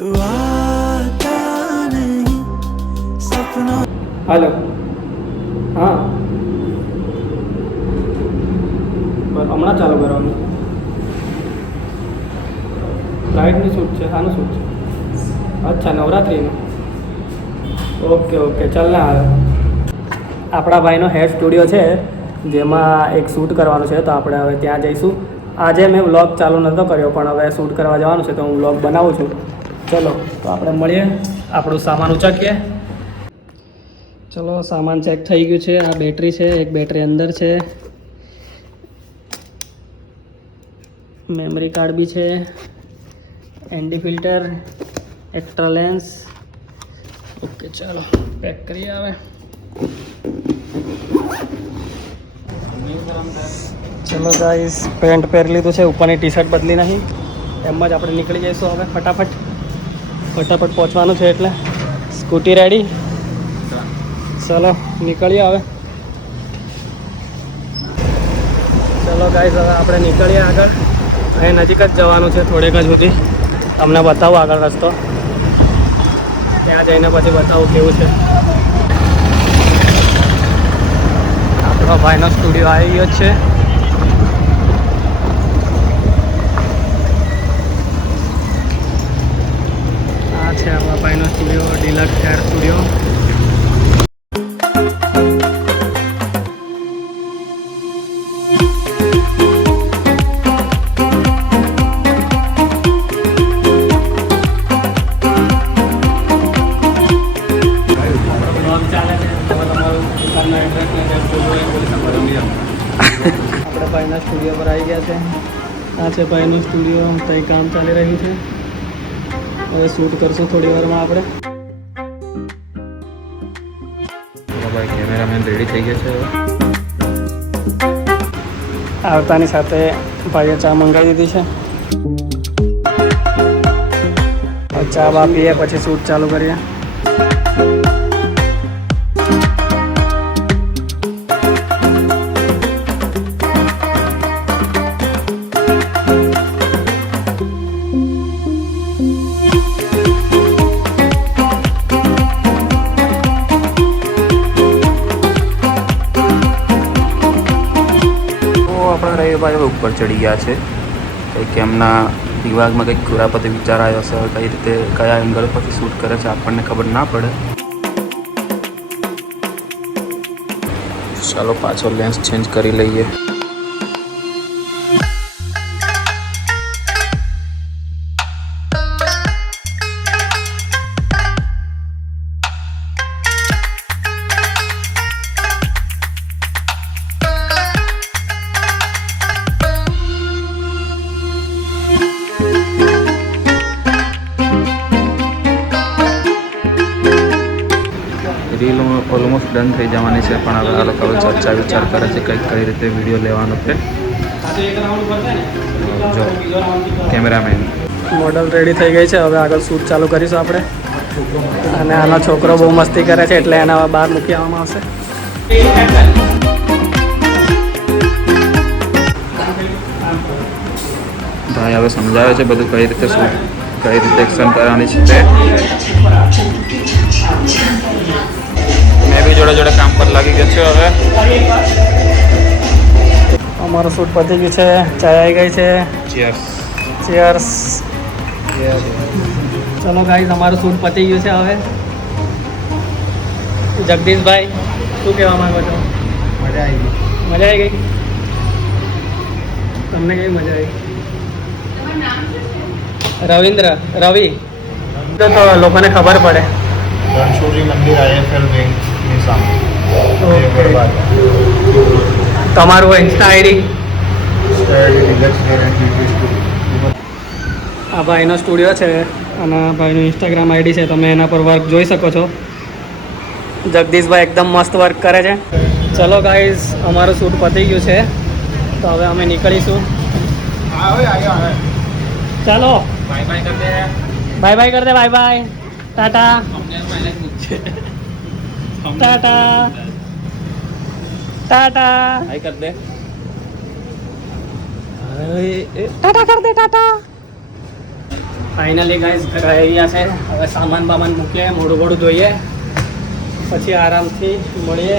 तू आता नहीं सपनों। हेलो हाँ હમણાં ચાલુ કરવાનું લાઇટનું શૂટ છે શાનું શૂટ છે અચ્છા નવરાત્રિનું ઓકે ઓકે ચાલ ને આવે આપણા ભાઈનો હેર સ્ટુડિયો છે જેમાં એક શૂટ કરવાનું છે તો આપણે હવે ત્યાં જઈશું આજે મેં વ્લોગ ચાલુ નહોતો કર્યો પણ હવે શૂટ કરવા જવાનું છે તો હું વ્લોગ બનાવું છું ચલો તો આપણે મળીએ આપણું સામાન ઉચકીએ ચલો સામાન ચેક થઈ ગયું છે આ બેટરી છે એક બેટરી અંદર છે મેમરી કાર્ડ બી છે ND filter extra lens okay ચાલો પેક કરીએ હવે ચલો ગાઈસ પેન્ટ પહેરી લીધું છે ઉપરની ટી શર્ટ બદલી નહીં એમ જ આપણે નીકળી જઈશું હવે ફટાફટ પહોંચવાનું છે એટલે સ્કૂટી રેડી ચલો નીકળીએ હવે ચલો ગાઈસ હવે આપણે નીકળીએ આગળ અહીં નજીક જ જવાનું છે થોડેક જ સુધી તમને બતાવું આગળ રસ્તો ત્યાં જઈને પછી બતાવું કેવું છે આપણો ભાઈનો સ્ટુડિયો આવી ગયો છે આ છે આપણા ભાઈનો સ્ટુડિયો ડિલક્સ હેર સ્ટુડિયો આપણે ભાઈના સ્ટુડિયો પર આવી ગયા છે આ છે ભાઈનું સ્ટુડિયો ત્યાં કામ ચાલી રહ્યું છે હવે શૂટ કરશું થોડી વારમાં આપણે ભાઈ કેમેરામેન રેડી થઈ ગયા છે આવતાની સાથે ભાઈએ ચા મંગાવી દીધી છે ચા બા પીએ પછી શૂટ ચાલુ કરીએ આપણા રવિભાઈ ઉપર ચડી ગયા છે કંઈક એમના દિમાગમાં કંઈક કુરાપતિ વિચાર આવ્યો હશે કઈ રીતે કયા એંગલ પરથી શૂટ કરે છે આપણને ખબર ના પડે ચાલો પાછો લેન્સ ચેન્જ કરી લઈએ રીલ ઓલમોસ્ટ ડન થઈ જવાની છે પણ હવે આ લોકો ચર્ચા વિચાર કરે છે કંઈક કઈ રીતે વિડીયો લેવાનો છે જો કેમેરામેન મોડલ રેડી થઈ ગઈ છે હવે આગળ શૂટ ચાલુ કરીશું આપણે અને આનો છોકરો બહુ મસ્તી કરે છે એટલે એના બહાર મૂકી આવવામાં આવશે ભાઈ હવે સમજાવે છે બધું કઈ રીતે શૂટ કઈ રીતે એક્શન કરવાની છે તે મેં બી જોડે જોડે કામ પર લાગી ગયો છું હવે અમારું શૂટ પતી ગયું છે ચાય આવી ગઈ છે ચીયર્સ ચલો ગાઈસ અમારું શૂટ પતી ગયું છે હવે જગદીશભાઈ શું કહેવા માંગો છો મજા આવી ગઈ તમને કેવી મજા આવી રવિન્દ્ર રવિ તો લોકોને ખબર પડે રણછોડજી મંદિર IFL બેંકની સામે તમારું ઇન્સ્ટા આઈડી આ ભાઈનો સ્ટુડિયો છે અને ભાઈનું ઇન્સ્ટાગ્રામ આઈડી છે તમે એના પર વર્ક જોઈ શકો છો જગદીશભાઈ એકદમ મસ્ત વર્ક કરે છે ચલો ગાઈઝ અમારું શૂટ પતી ગયું છે તો હવે અમે નીકળીશું ચાલો બાય બાય કર દે બાય બાય ટાટા ટાટા ટાટા હાય કર દે ટાટા કર દે ટાટા ફાઇનલી ગાઈસ ઘરે આવી ગયા છે. હવે સામાન બામાન મૂકીએ, મોઢું બોઢું ધોઈએ, પછી આરામથી મળીએ.